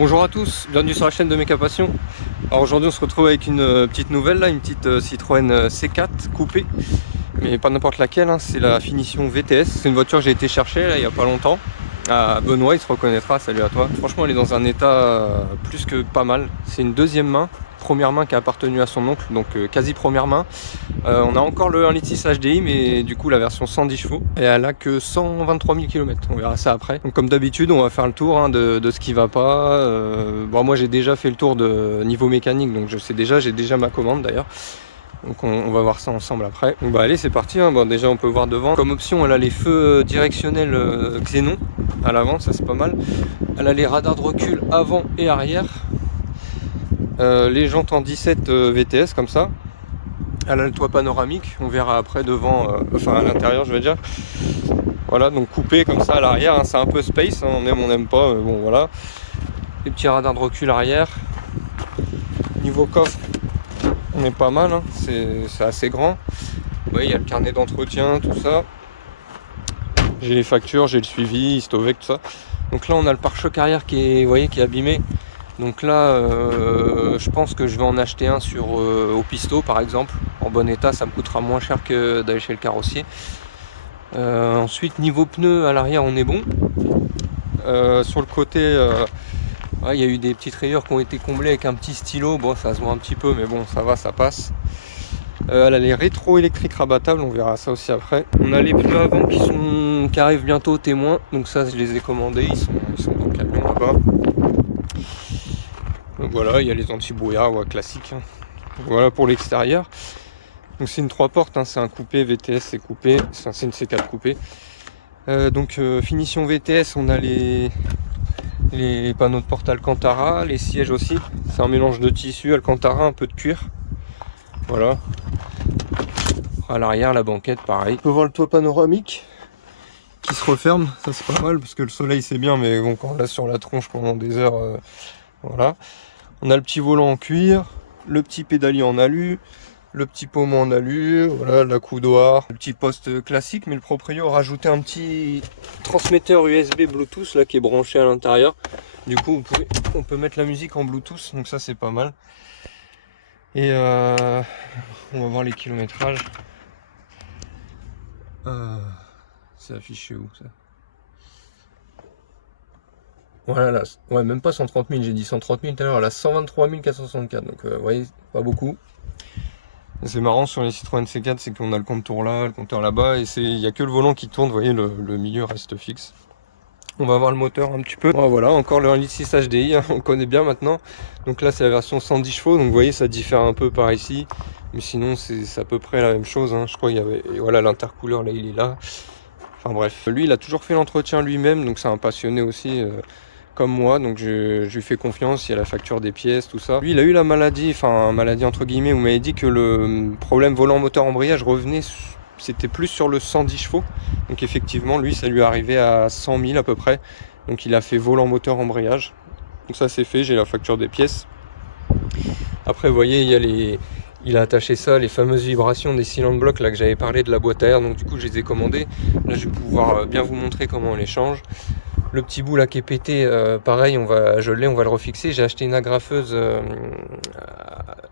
Bonjour à tous, bienvenue sur la chaîne de Méca Passion. Alors aujourd'hui on se retrouve avec une petite nouvelle là, une petite Citroën C4 coupée, mais pas n'importe laquelle, hein, c'est la finition VTS. C'est une voiture que j'ai été chercher là il n'y a pas longtemps. Ah, Benoît il se reconnaîtra, salut à toi. Franchement elle est dans un état plus que pas mal. C'est une deuxième main, première main qui a appartenu à son oncle, donc quasi première main. On a encore le 1.6 HDI, mais du coup la version 110 chevaux, et elle a que 123 000 km, on verra ça après. Donc comme d'habitude on va faire le tour hein, de ce qui va pas. Bon, moi j'ai déjà fait le tour de niveau mécanique, donc je sais déjà, j'ai déjà ma commande d'ailleurs. Donc on va voir ça ensemble après. Donc bah allez c'est parti, hein. Bon, déjà on peut voir devant. Comme option elle a les feux directionnels xénon à l'avant, ça c'est pas mal. Elle a les radars de recul avant et arrière. Les jantes en 17 VTS comme ça. Elle a le toit panoramique, on verra après devant, enfin à l'intérieur je veux dire. Voilà, donc coupé comme ça à l'arrière, hein, c'est un peu space, hein, on aime, on n'aime pas, mais bon voilà. Les petits radars de recul arrière. Niveau coffre, on est pas mal, hein, c'est assez grand. Vous voyez, il y a le carnet d'entretien, tout ça. J'ai les factures, j'ai le suivi, Histovec, tout ça. Donc là on a le pare-choc arrière qui est, vous voyez, qui est abîmé. Donc là, je pense que je vais en acheter un au Pisto par exemple. En bon état, ça me coûtera moins cher que d'aller chez le carrossier. Ensuite, niveau pneus, à l'arrière, on est bon. Sur le côté, il y a eu des petites rayures qui ont été comblées avec un petit stylo. Bon, ça se voit un petit peu, mais bon, ça va, ça passe. Elle a les rétro-électriques rabattables, on verra ça aussi après. On a les pneus avant qui arrivent bientôt témoins. Donc ça, je les ai commandés, ils sont dans le camion là-bas. Donc voilà, il y a les anti-brouillard, ouais, classiques. Hein. Voilà pour l'extérieur. Donc c'est une 3 portes, hein, c'est un coupé VTS, c'est coupé, c'est une C4 coupé. Finition VTS, on a les panneaux de porte Alcantara, les sièges aussi. C'est un mélange de tissu, Alcantara, un peu de cuir. Voilà. À l'arrière, la banquette, pareil. On peut voir le toit panoramique qui se referme, ça c'est pas mal parce que le soleil c'est bien, mais bon, quand on l'a sur la tronche pendant des heures, voilà. On a le petit volant en cuir, le petit pédalier en alu, le petit pommeau en alu, voilà, la coudoir, le petit poste classique, mais le proprio a rajouté un petit transmetteur USB Bluetooth là qui est branché à l'intérieur. Du coup, on peut mettre la musique en Bluetooth, donc ça c'est pas mal. Et on va voir les kilométrages. C'est affiché où ça? Voilà, là, ouais, même pas 130 000, j'ai dit 130 000 tout à l'heure, elle a 123 464, donc vous voyez, pas beaucoup. C'est marrant sur les Citroën C4, c'est qu'on a le compteur là, le compteur là-bas, et il n'y a que le volant qui tourne, vous voyez, le milieu reste fixe. On va voir le moteur un petit peu. Oh, voilà, encore le 1.6 HDI, hein, on connaît bien maintenant. Donc là c'est la version 110 chevaux, donc vous voyez ça diffère un peu par ici. Mais sinon c'est à peu près la même chose, hein. Je crois qu'il y avait, et voilà, l'intercouleur là il est là. Enfin bref, lui il a toujours fait l'entretien lui-même, donc c'est un passionné aussi. Comme moi, donc je lui fais confiance, il y a la facture des pièces, tout ça. Lui il a eu la maladie, enfin maladie entre guillemets, vous m'avez dit que le problème volant moteur embrayage revenait, c'était plus sur le 110 chevaux. Donc effectivement lui ça lui est arrivé à 100 000 à peu près. Donc il a fait volant moteur embrayage. Donc ça c'est fait, j'ai la facture des pièces. Après vous voyez il a attaché ça, les fameuses vibrations des cylindres blocs là que j'avais parlé de la boîte à air, donc du coup je les ai commandées. Là je vais pouvoir bien vous montrer comment on les change. Le petit bout là qui est pété, pareil, on va le refixer. J'ai acheté une agrafeuse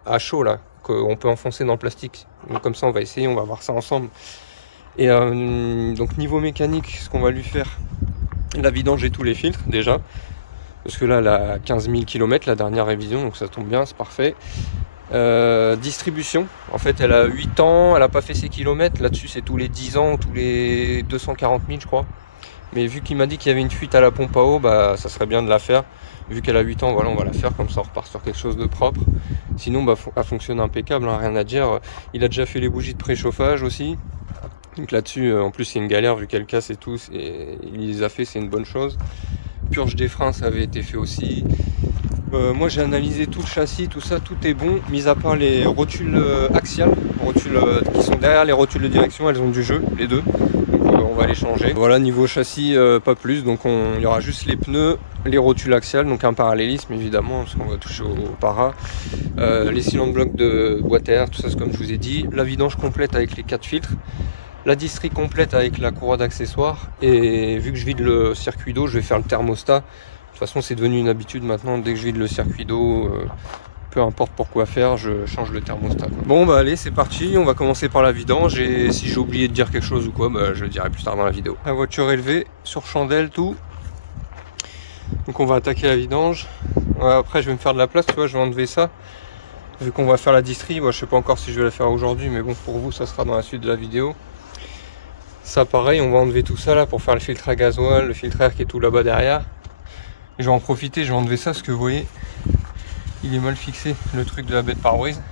à chaud là, qu'on peut enfoncer dans le plastique. Donc comme ça on va essayer, on va voir ça ensemble. Et donc niveau mécanique, ce qu'on va lui faire, la vidange et tous les filtres déjà. Parce que là elle a 15 000 km la dernière révision, donc ça tombe bien, c'est parfait. Distribution, en fait elle a 8 ans, elle a pas fait ses kilomètres, là-dessus c'est tous les 10 ans, tous les 240 000 je crois. Mais vu qu'il m'a dit qu'il y avait une fuite à la pompe à eau, bah ça serait bien de la faire. Vu qu'elle a 8 ans, voilà, on va la faire, comme ça on repart sur quelque chose de propre. Sinon, bah, elle fonctionne impeccable, hein, rien à dire. Il a déjà fait les bougies de préchauffage aussi. Donc là-dessus, en plus c'est une galère vu qu'elle casse et tout. Il les a fait, c'est une bonne chose. Purge des freins, ça avait été fait aussi. Moi j'ai analysé tout le châssis, tout ça, tout est bon, mis à part les rotules axiales, rotules qui sont derrière les rotules de direction, elles ont du jeu, les deux. On va les changer. Voilà, niveau châssis, pas plus, donc il y aura juste les pneus, les rotules axiales, donc un parallélisme évidemment, parce qu'on va toucher au para, les cylindres blocs de boîte à air, tout ça c'est comme je vous ai dit, la vidange complète avec les 4 filtres, la distrie complète avec la courroie d'accessoires, et vu que je vide le circuit d'eau, je vais faire le thermostat toute façon c'est devenu une habitude maintenant, dès que je vide le circuit d'eau, peu importe pourquoi faire, je change le thermostat, quoi. Bon bah allez, c'est parti, on va commencer par la vidange, et si j'ai oublié de dire quelque chose ou quoi, bah, je le dirai plus tard dans la vidéo. La voiture élevée, sur chandelle, tout. Donc on va attaquer la vidange. Après je vais me faire de la place, tu vois, je vais enlever ça. Vu qu'on va faire la distrie, je sais pas encore si je vais la faire aujourd'hui, mais bon, pour vous ça sera dans la suite de la vidéo. Ça pareil, on va enlever tout ça là pour faire le filtre à gasoil, le filtre à air qui est tout là-bas derrière. Et je vais en profiter, je vais enlever ça parce que vous voyez, il est mal fixé, le truc de la baie de pare-brise.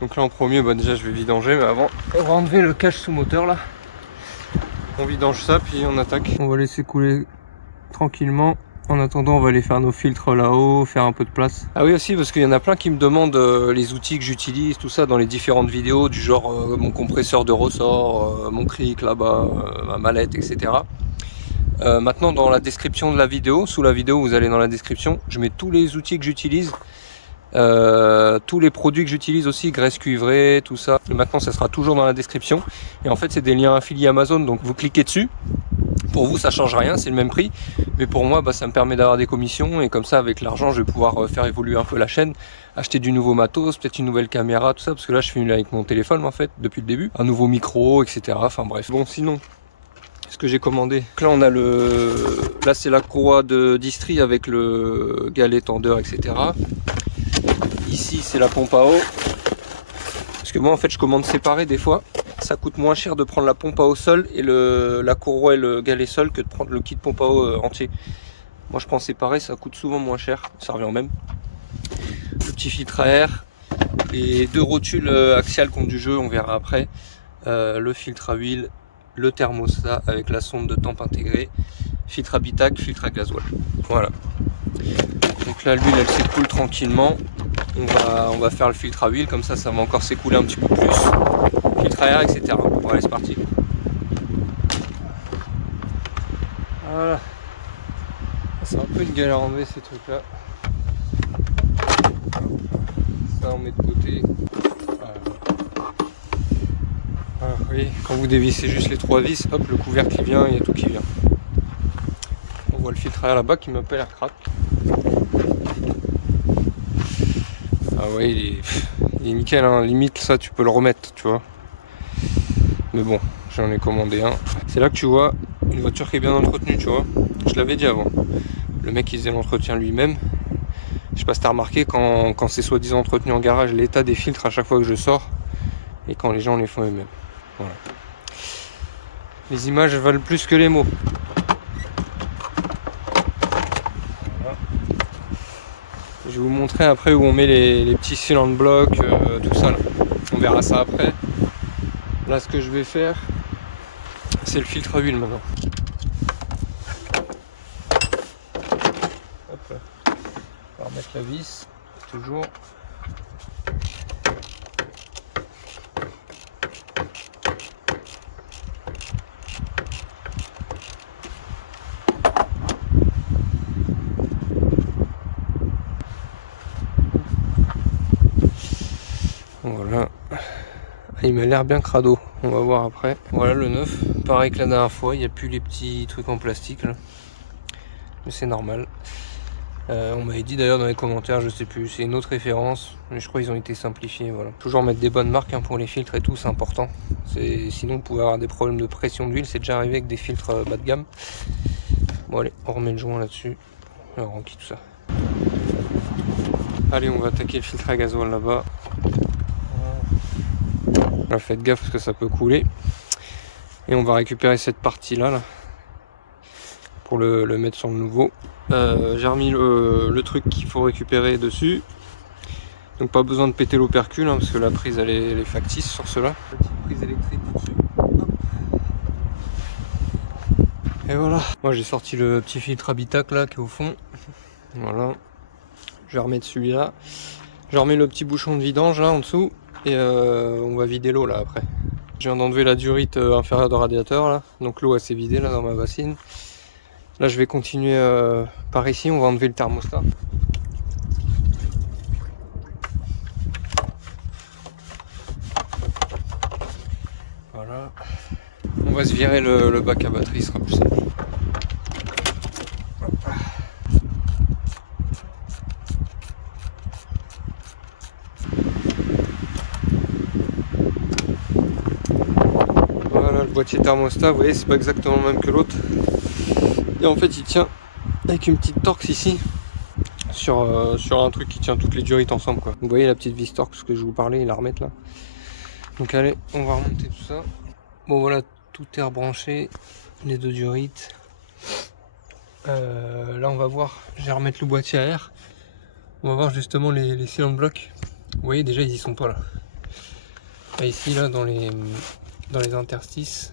Donc là en premier, déjà je vais vidanger, mais avant on va enlever le cache sous moteur là. On vidange ça puis on attaque. On va laisser couler tranquillement. En attendant, on va aller faire nos filtres là-haut, faire un peu de place. Ah oui aussi, parce qu'il y en a plein qui me demandent les outils que j'utilise, tout ça dans les différentes vidéos, du genre mon compresseur de ressort, mon cric là-bas, ma mallette, etc. Maintenant dans la description de la vidéo, sous la vidéo vous allez dans la description, je mets tous les outils que j'utilise, tous les produits que j'utilise aussi, graisse cuivrée, tout ça. Et maintenant ça sera toujours dans la description. Et en fait c'est des liens affiliés Amazon, donc vous cliquez dessus. Pour vous ça change rien, c'est le même prix, mais pour moi ça me permet d'avoir des commissions, et comme ça avec l'argent je vais pouvoir faire évoluer un peu la chaîne, acheter du nouveau matos, peut-être une nouvelle caméra, tout ça, parce que là je filme avec mon téléphone en fait depuis le début, un nouveau micro, etc. Enfin bref. Bon, sinon ce que j'ai commandé, donc là on a là c'est la courroie de distrie avec le galet tendeur, etc. Ici c'est la pompe à eau, parce que moi en fait je commande séparé des fois. Ça coûte moins cher de prendre la pompe à eau seule et la courroie et le galet seul que de prendre le kit pompe à eau entier. Moi je prends séparé, ça coûte souvent moins cher, ça revient au même. Le petit filtre à air, les deux rotules axiales contre du jeu, on verra après. Le filtre à huile, le thermostat avec la sonde de temp intégrée, filtre à bitac, filtre à gasoil. Voilà. Donc là l'huile elle s'écoule tranquillement. On va faire le filtre à huile, comme ça va encore s'écouler un petit peu plus. Filtre à air, etc. Bon allez, c'est parti. Voilà. C'est un peu une galère à enlever ces trucs là. Ça on met de côté. Voilà. Voilà, vous voyez, quand vous dévissez juste les 3 vis, hop, le couvercle qui vient, il y a tout qui vient. On voit le filtre à air là-bas qui m'a pas l'air crap. Ah ouais, il est nickel, hein. Limite ça tu peux le remettre, tu vois. Mais bon, j'en ai commandé un. C'est là que tu vois une voiture qui est bien entretenue, tu vois. Je l'avais dit avant. Le mec il faisait l'entretien lui-même. Je sais pas si t'as remarqué, quand c'est soi-disant entretenu en garage, l'état des filtres à chaque fois que je sors, et quand les gens les font eux-mêmes. Voilà. Les images valent plus que les mots. Voilà. Je vais vous montrer après où on met les petits cylindres blocs, tout ça là. On verra ça après. Là ce que je vais faire, c'est le filtre à huile maintenant. Hop là. On va remettre la vis, toujours. Voilà. Il m'a l'air bien crado, on va voir après. Voilà le neuf, pareil que la dernière fois, il n'y a plus les petits trucs en plastique là. Mais c'est normal. On m'avait dit d'ailleurs dans les commentaires, je sais plus, c'est une autre référence, mais je crois qu'ils ont été simplifiés. Voilà. Toujours mettre des bonnes marques pour les filtres et tout, c'est important. Sinon vous pouvez avoir des problèmes de pression d'huile, c'est déjà arrivé avec des filtres bas de gamme. Bon allez, on remet le joint là-dessus, alors on quitte tout ça. Allez, on va attaquer le filtre à gasoil là-bas. Là, faites gaffe parce que ça peut couler. Et on va récupérer cette partie là, pour le mettre sur le nouveau. J'ai remis le truc qu'il faut récupérer dessus. Donc pas besoin de péter l'opercule, parce que la prise elle est factice sur cela. Petite prise électrique dessus. Hop. Et voilà. Moi j'ai sorti le petit filtre à bitac là qui est au fond. Voilà. Je vais remettre celui-là. Je remets le petit bouchon de vidange là en dessous. Et on va vider l'eau là après. Je viens d'enlever la durite inférieure de radiateur là. Donc l'eau elle s'est vidée là dans ma bassine. Là je vais continuer par ici, on va enlever le thermostat. Voilà. On va se virer le bac à batterie, ce sera plus simple. petit thermostat, vous voyez, c'est pas exactement le même que l'autre. Et en fait, il tient avec une petite Torx ici sur un truc qui tient toutes les durites ensemble, quoi. Vous voyez la petite vis Torx que je vous parlais, il la remettre là. Donc allez, on va remonter tout ça. Bon voilà, tout est rebranché, les deux durites. Là on va voir, je vais remettre le boîtier à air. On va voir justement les cylindres blocs. Vous voyez déjà ils y sont pas là. Et ici là dans les interstices,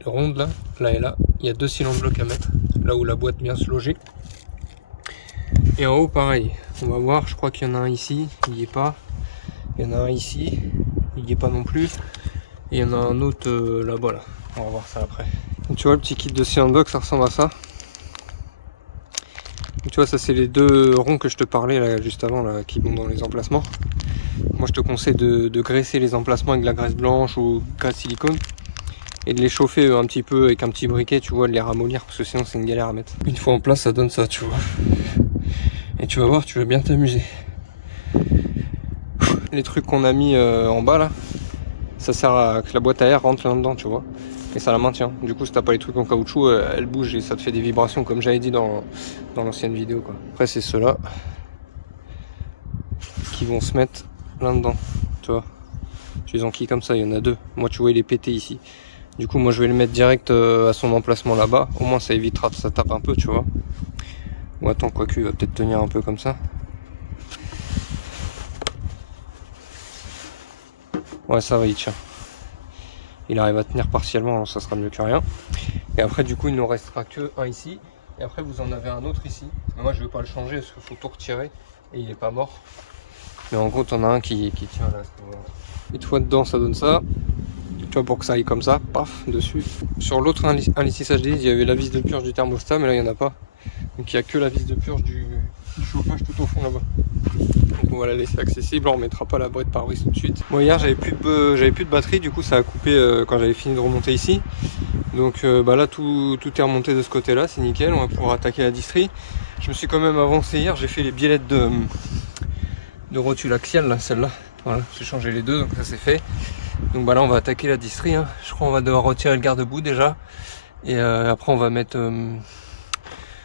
les rondes là et là, il y a 2 cylindres blocs à mettre, là où la boîte vient se loger. Et en haut pareil, on va voir, je crois qu'il y en a un ici, il n'y est pas. Il y en a un ici, il n'y est pas non plus. Et il y en a un autre là-bas là. On va voir ça après. Donc, tu vois le petit kit de cylindre bloc, ça ressemble à ça. Donc, tu vois ça c'est les 2 ronds que je te parlais là juste avant là, qui vont dans les emplacements. Moi je te conseille de graisser les emplacements avec de la graisse blanche ou graisse silicone. Et de les chauffer un petit peu avec un petit briquet, tu vois, de les ramollir parce que sinon c'est une galère à mettre. Une fois en place ça donne ça, tu vois. Et tu vas voir, tu vas bien t'amuser. Les trucs qu'on a mis en bas là, ça sert à que la boîte à air rentre là-dedans, tu vois. Et ça la maintient. Du coup si t'as pas les trucs en caoutchouc, elle bouge et ça te fait des vibrations comme j'avais dit dans l'ancienne vidéo, quoi. Après c'est ceux-là qui vont se mettre là-dedans, tu vois. Je les enquille comme ça, il y en a 2. Moi tu vois il est pété ici. Du coup moi je vais le mettre direct à son emplacement là-bas. Au moins ça évitera que ça tape un peu, tu vois. Ou attends, quoique il va peut-être tenir un peu comme ça. Ouais ça va, il tient. Il arrive à tenir partiellement, alors ça sera mieux que rien. Et après du coup il ne nous restera que un ici. Et après vous en avez un autre ici. Mais moi je vais pas le changer parce qu'il faut tout retirer. Et il est pas mort. Mais en gros t'en as un qui tient là. Une fois dedans ça donne ça. Tu vois, pour que ça aille comme ça, paf, dessus. Sur l'autre indissage il y avait la vis de purge du thermostat, mais là il n'y en a pas. Donc il n'y a que la vis de purge du chauffage tout au fond là-bas. Donc on va la laisser accessible, on remettra pas la boîte pare-brise tout de suite. Moi hier j'avais plus de batterie, du coup ça a coupé quand j'avais fini de remonter ici. Donc bah là tout est remonté de ce côté là, c'est nickel, on va pouvoir attaquer la distrie. Je me suis quand même avancé hier, j'ai fait les biellettes de rotule axiale là, celle-là. Voilà, j'ai changé les 2, donc ça c'est fait. Donc bah là on va attaquer la distrie, hein. Je crois qu'on va devoir retirer le garde-boue déjà. Et après on va mettre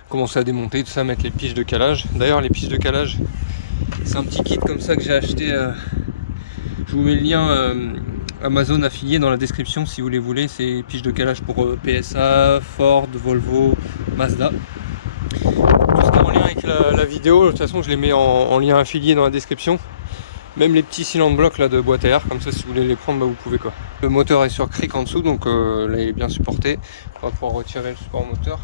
commencer à démonter tout ça, mettre les piges de calage. D'ailleurs les piges de calage, c'est un petit kit comme ça que j'ai acheté. Je vous mets le lien Amazon affilié dans la description si vous les voulez. C'est piges de calage pour PSA, Ford, Volvo, Mazda. Tout ce qui est en lien avec la vidéo, de toute façon je les mets en lien affilié dans la description. Même les petits cylindres blocs là de boîte à air, comme ça si vous voulez les prendre, bah, vous pouvez quoi. Le moteur est sur cric en dessous, donc là il est bien supporté. On va pouvoir retirer le support moteur.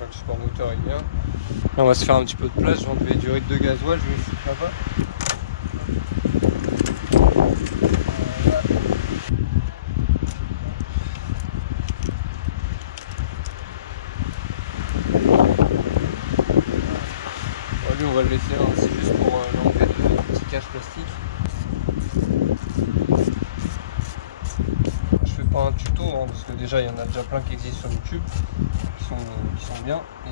Le support moteur est bien. Là, on va se faire un petit peu de place, je vais enlever les durites de gasoil, je vais les foutre là-bas. Lui on va le laisser là, c'est juste pour l'enlever de petits caches plastiques. Je fais pas un tuto hein, parce que déjà il y en a déjà plein qui existent sur YouTube qui sont bien et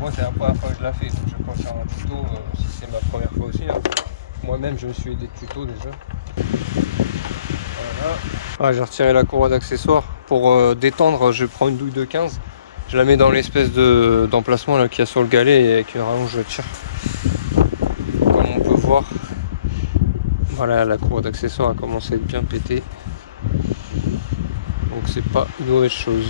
moi c'est la première fois que je la fais, donc je vais pas faire un tuto si c'est ma première fois aussi hein. Moi-même je me suis aidé de tutos déjà. Voilà. Ah, j'ai retiré la courroie d'accessoires pour détendre, je prends une douille de 15. Je la mets dans l'espèce d'emplacement là qu'il y a sur le galet et avec une rallonge je tire. Comme on peut voir, voilà, la courroie d'accessoires a commencé à être bien pétée. Donc c'est pas une mauvaise chose.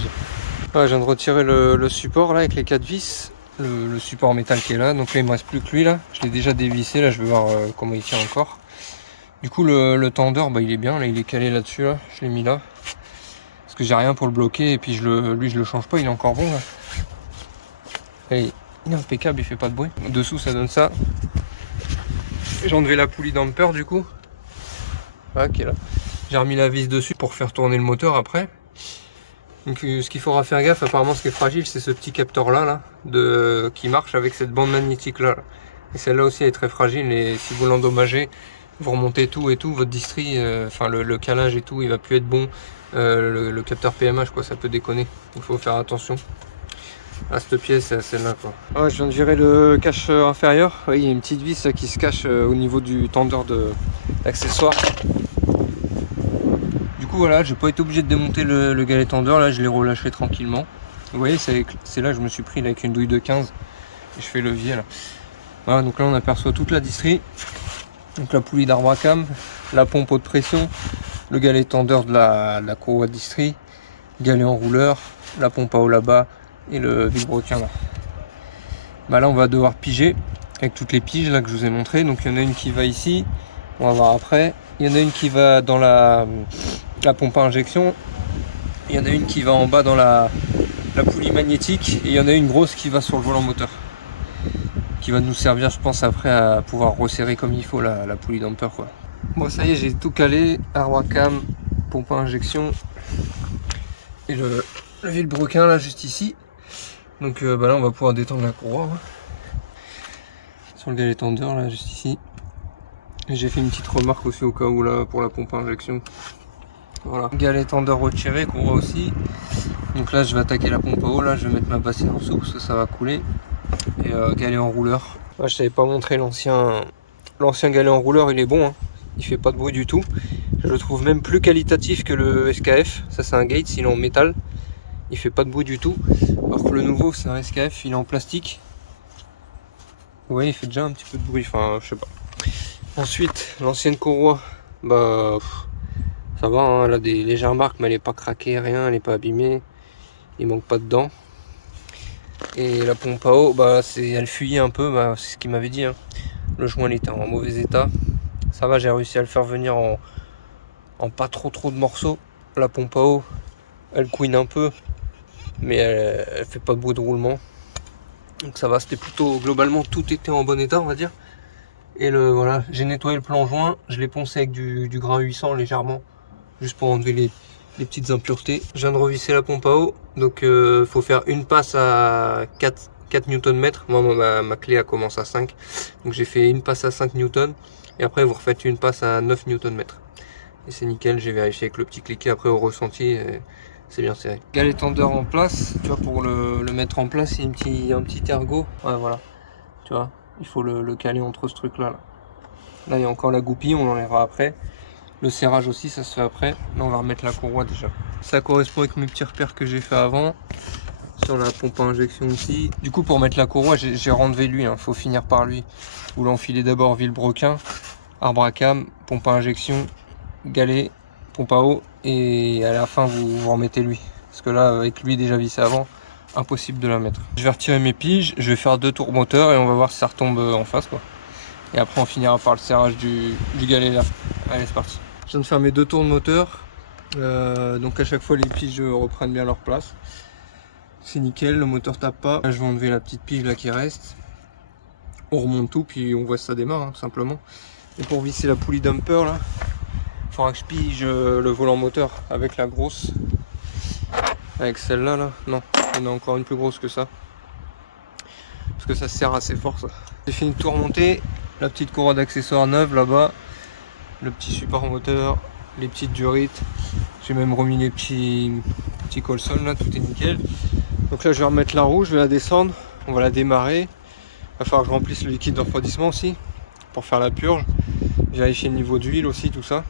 Ouais, je viens de retirer le support là avec les 4 vis. Le support métal qui est là. Donc là il me reste plus que lui là. Je l'ai déjà dévissé là, je vais voir comment il tient encore. Du coup le tendeur bah, il est bien, là il est calé là-dessus là. Je l'ai mis là. Parce que j'ai rien pour le bloquer et puis lui je le change pas, il est encore bon là. Et il est impeccable, il fait pas de bruit. Dessous ça donne ça. J'ai enlevé la poulie damper du coup. Voilà, qui est là. J'ai remis la vis dessus pour faire tourner le moteur après. Donc ce qu'il faudra faire gaffe, apparemment ce qui est fragile c'est ce petit capteur là, qui marche avec cette bande magnétique là. Et celle-là aussi elle est très fragile et si vous l'endommagez, vous remontez tout et tout, votre distri, enfin le calage et tout, il va plus être bon. Le capteur PMH, quoi, ça peut déconner. Il faut faire attention. À cette pièce, c'est celle-là, quoi. Ah, je viens de virer le cache inférieur. Oui, il y a une petite vis qui se cache au niveau du tendeur d'accessoires. Du coup, voilà, j'ai pas été obligé de démonter le galet tendeur. Là, je l'ai relâché tranquillement. Vous voyez, c'est là que je me suis pris là, avec une douille de 15. Et je fais levier là. Voilà, donc là, on aperçoit toute la distrie. Donc la poulie d'arbre à cam, la pompe haute pression, le galet tendeur de la courroie de distrie, galet enrouleur, la pompe à eau là-bas et le vilebrequin là. Bah là on va devoir piger avec toutes les piges là que je vous ai montré. Donc il y en a une qui va ici, on va voir après. Il y en a une qui va dans la pompe à injection. Il y en a une qui va en bas dans la poulie magnétique. Et il y en a une grosse qui va sur le volant moteur. Qui va nous servir, je pense, après à pouvoir resserrer comme il faut la poulie damper, quoi. Bon, ça y est, j'ai tout calé. Arbre à cam, pompe à injection et le vilebrequin là juste ici. Donc bah là on va pouvoir détendre la courroie sur le galet tendeur là juste ici. Et j'ai fait une petite remarque aussi au cas où là pour la pompe à injection. Voilà, galet tendeur retiré, courroie aussi. Donc là je vais attaquer la pompe à eau, là je vais mettre ma bassine en dessous parce que ça va couler. Et galet enrouleur. Ouais, je t'avais pas montré l'ancien galet enrouleur, il est bon, hein. Il fait pas de bruit du tout. Je le trouve même plus qualitatif que le SKF. Ça c'est un Gates, il est en métal. Il fait pas de bruit du tout. Alors que le nouveau c'est un SKF, il est en plastique. Ouais, il fait déjà un petit peu de bruit, enfin je sais pas. Ensuite, l'ancienne courroie, bah ça va, hein, elle a des légères marques, mais elle est pas craquée, rien, elle est pas abîmée. Il manque pas de dents. Et la pompe à eau, bah elle fuyait un peu, bah, c'est ce qu'il m'avait dit, hein. Le joint il était en mauvais état. Ça va, j'ai réussi à le faire venir en pas trop de morceaux. La pompe à eau, elle couine un peu, mais elle fait pas de bruit de roulement. Donc ça va, c'était plutôt, globalement tout était en bon état, on va dire. Et voilà, j'ai nettoyé le plan joint, je l'ai poncé avec du grain 800 légèrement, juste pour enlever les petites impuretés. Je viens de revisser la pompe à eau, donc faut faire une passe à 4 Nm. Moi ma clé elle commence à 5, donc j'ai fait une passe à 5 Newton, et après vous refaites une passe à 9 Nm. Et c'est nickel, j'ai vérifié avec le petit cliquet après au ressenti, c'est bien serré. Galet tendeur en place, tu vois, pour le mettre en place, il y a un petit ergot, ouais voilà, tu vois, il faut le caler entre ce truc là. Là il y a encore la goupille, on l'enlèvera après. Le serrage aussi, ça se fait après. Là on va remettre la courroie déjà. Ça correspond avec mes petits repères que j'ai fait avant. Sur la pompe à injection aussi. Du coup pour mettre la courroie, j'ai renlevé lui, hein. Faut finir par lui. Vous l'enfilez d'abord vilebrequin, arbre à cam, pompe à injection, galet, pompe à eau, et à la fin vous remettez lui. Parce que là avec lui déjà vissé avant, impossible de la mettre. Je vais retirer mes piges, je vais faire 2 tours moteur et on va voir si ça retombe en face, quoi. Et après on finira par le serrage du galet là. Allez c'est parti. Je viens de faire mes 2 tours de moteur. Donc à chaque fois les piges reprennent bien leur place. C'est nickel, le moteur tape pas. Là, je vais enlever la petite pige là qui reste. On remonte tout puis on voit si ça démarre, hein, tout simplement. Et pour visser la poulie dumper là, il faudra que je pige le volant moteur avec la grosse. Avec celle-là là. Non, il y en a encore une plus grosse que ça. Parce que ça se serre assez fort ça. J'ai fini de tout remonter. La petite courroie d'accessoires neuve là-bas. Le petit support moteur. Les petites durites. J'ai même remis les petits colsons là. Tout est nickel. Donc là je vais remettre la roue. Je vais la descendre. On va la démarrer. Il va falloir que je remplisse le liquide de refroidissement aussi. Pour faire la purge. Vérifier le niveau d'huile aussi, tout ça.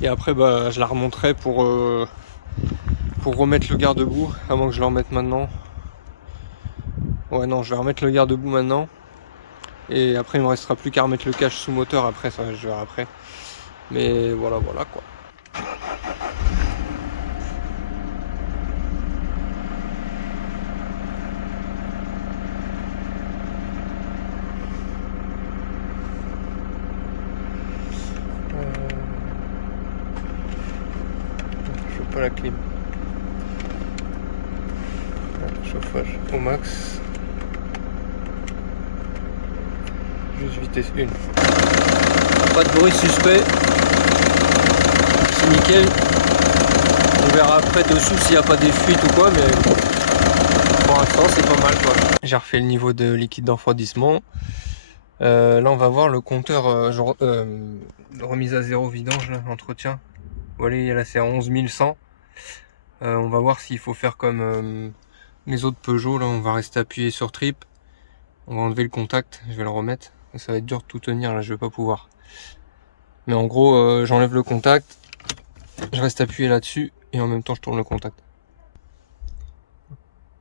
Et après bah, je la remonterai pour remettre le garde-boue. À moins que je le remette maintenant. Ouais non, je vais remettre le garde-boue maintenant. Et après il me restera plus qu'à remettre le cache sous moteur après, ça je verrai après. Mais voilà quoi. Je veux pas la clim. Chauffage au max. Juste vitesse 1. Pas de bruit suspect. C'est nickel. On verra après dessous s'il n'y a pas des fuites ou quoi, mais pour l'instant c'est pas mal quoi. J'ai refait le niveau de liquide de refroidissement. Là on va voir le compteur remise à zéro vidange, là, entretien. Voilà, là c'est à 11 100. On va voir s'il faut faire comme les autres Peugeot. Là on va rester appuyé sur trip. On va enlever le contact, je vais le remettre. Ça va être dur de tout tenir là, je vais pas pouvoir. Mais en gros j'enlève le contact, je reste appuyé là-dessus et en même temps je tourne le contact.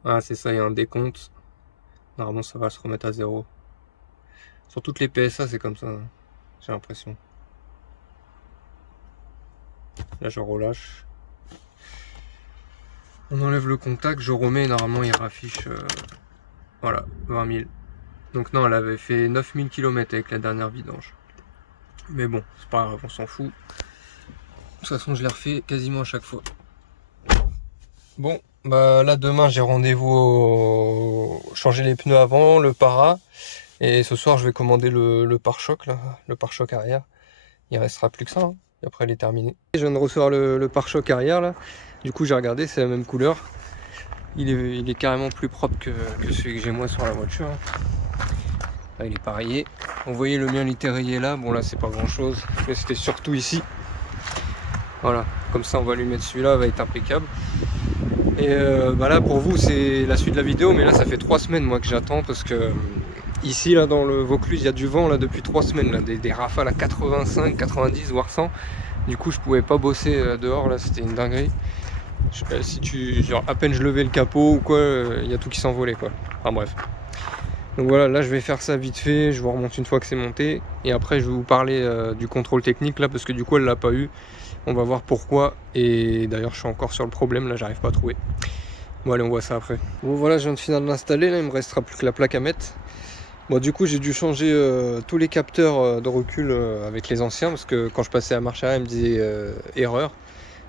Ah c'est ça, il y a un décompte. Normalement ça va se remettre à zéro. Sur toutes les PSA c'est comme ça, hein. J'ai l'impression. Là je relâche. On enlève le contact, je remets, normalement il raffiche voilà, 20 000. Donc non, elle avait fait 9000 km avec la dernière vidange. Mais bon, c'est pas grave, on s'en fout. De toute façon je l'ai refait quasiment à chaque fois. Bon, bah là demain j'ai rendez-vous au... changer les pneus avant, le para. Et ce soir je vais commander le pare-choc là, le pare-choc arrière. Il restera plus que ça, hein. Et après il est terminé. Je viens de recevoir le pare-choc arrière là. Du coup j'ai regardé, c'est la même couleur. Il est carrément plus propre que celui que j'ai moi sur la voiture. Là, il est pas rayé. Vous voyez le mien il était rayé là. Bon là c'est pas grand chose. Mais c'était surtout ici. Voilà. Comme ça on va lui mettre celui-là, va être impeccable. Et bah là pour vous c'est la suite de la vidéo. Mais là ça fait 3 semaines moi que j'attends. Parce que ici là dans le Vaucluse il y a du vent là depuis 3 semaines. Là, des rafales à 85, 90 voire 100. Du coup je pouvais pas bosser dehors là. C'était une dinguerie. Genre à peine je levais le capot ou quoi, il y a tout qui s'envolait quoi. Enfin bref. Donc voilà, là je vais faire ça vite fait, je vous remonte une fois que c'est monté. Et après je vais vous parler du contrôle technique là, parce que du coup elle l'a pas eu. On va voir pourquoi. Et d'ailleurs je suis encore sur le problème, là j'arrive pas à trouver. Bon allez on voit ça après. Bon voilà, je viens de finir de l'installer, là il me restera plus que la plaque à mettre. Bon du coup j'ai dû changer tous les capteurs de recul avec les anciens, parce que quand je passais à marche arrière il me disait erreur.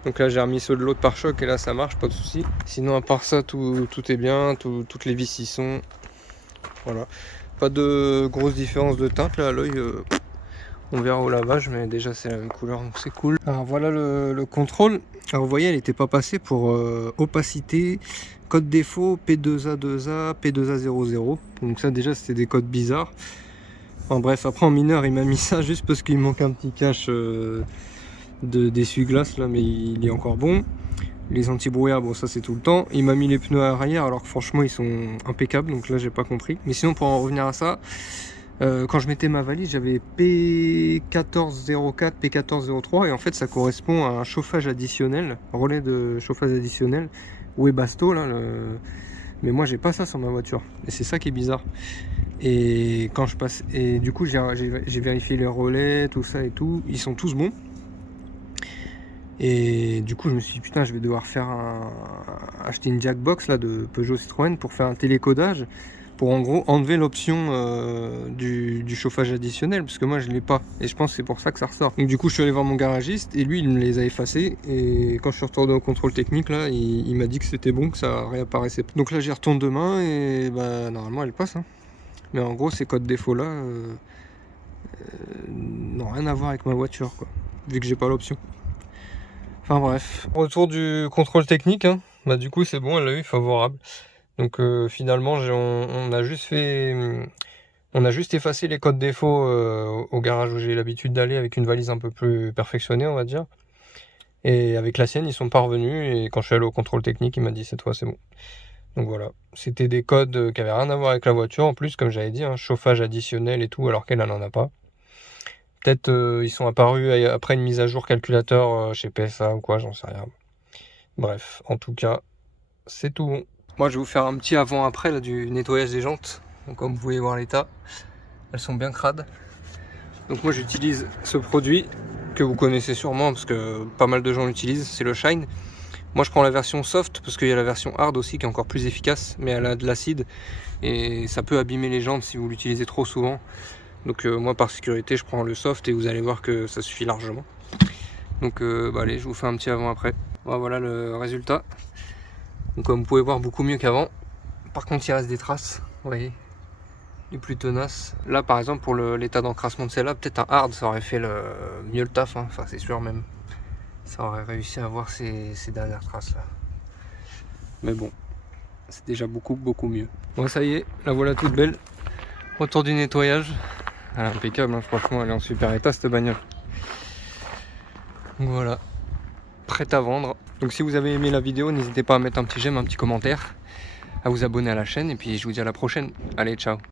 Donc là j'ai remis ceux de l'autre pare-choc et là ça marche, pas de souci. Sinon à part ça tout est bien, toutes les vis y sont. Voilà. Pas de grosse différence de teinte là à l'œil. On verra au lavage, mais déjà c'est la même couleur donc c'est cool. Alors voilà le contrôle. Alors vous voyez elle n'était pas passée pour opacité, code défaut, P2A2A, P2A00. Donc ça déjà c'était des codes bizarres. Enfin bref, après en mineur il m'a mis ça juste parce qu'il manque un petit cache d'essuie-glace là, mais il est encore bon. Les anti-brouillard, bon ça c'est tout le temps. Il m'a mis les pneus arrière alors que franchement ils sont impeccables, donc là j'ai pas compris. Mais sinon pour en revenir à ça, quand je mettais ma valise j'avais P1404, P1403 et en fait ça correspond à un chauffage additionnel, relais de chauffage additionnel, Webasto là. Mais moi j'ai pas ça sur ma voiture et c'est ça qui est bizarre. Et quand je passe, et du coup j'ai vérifié les relais, tout ça et tout, ils sont tous bons. Et du coup je me suis dit putain je vais devoir faire acheter une jackbox là de Peugeot Citroën pour faire un télécodage, pour en gros enlever l'option du chauffage additionnel, parce que moi je l'ai pas et je pense que c'est pour ça que ça ressort. Donc du coup je suis allé voir mon garagiste et lui il me les a effacés, et quand je suis retourné au contrôle technique là il m'a dit que c'était bon, que ça réapparaissait. Donc là j'y retourne demain et bah normalement elle passe, hein. Mais en gros ces codes défauts là n'ont rien à voir avec ma voiture quoi, vu que j'ai pas l'option. Enfin bref, retour du contrôle technique, hein. Bah du coup c'est bon, elle a eu favorable. Donc finalement on a juste effacé les codes défauts au garage où j'ai l'habitude d'aller avec une valise un peu plus perfectionnée on va dire. Et avec la sienne ils sont pas revenus, et quand je suis allé au contrôle technique il m'a dit cette fois c'est bon. Donc voilà, c'était des codes qui avaient rien à voir avec la voiture en plus, comme j'avais dit, hein, chauffage additionnel et tout alors qu'elle n'en a pas. Peut-être ils sont apparus après une mise à jour calculateur chez PSA ou quoi, j'en sais rien. Bref, en tout cas, c'est tout bon. Moi, je vais vous faire un petit avant-après là du nettoyage des jantes. Donc, comme vous pouvez voir l'état, elles sont bien crades. Donc moi, j'utilise ce produit que vous connaissez sûrement parce que pas mal de gens l'utilisent, c'est le Shine. Moi, je prends la version soft parce qu'il y a la version hard aussi qui est encore plus efficace, mais elle a de l'acide et ça peut abîmer les jantes si vous l'utilisez trop souvent. Donc moi par sécurité je prends le soft et vous allez voir que ça suffit largement. Donc bah allez, je vous fais un petit avant après. Voilà le résultat. Donc comme vous pouvez voir, beaucoup mieux qu'avant. Par contre il reste des traces, vous voyez, les plus tenaces. Là par exemple pour l'état d'encrassement de celle-là, peut-être un hard ça aurait fait mieux le taf, hein. Enfin c'est sûr même. Ça aurait réussi à avoir ces dernières traces là. Mais bon, c'est déjà beaucoup mieux. Bon ça y est, la voilà toute belle. Retour du nettoyage. Elle est impeccable, hein, franchement, elle est en super état cette bagnole. Donc voilà, prête à vendre. Donc si vous avez aimé la vidéo, n'hésitez pas à mettre un petit j'aime, un petit commentaire, à vous abonner à la chaîne et puis je vous dis à la prochaine. Allez, ciao.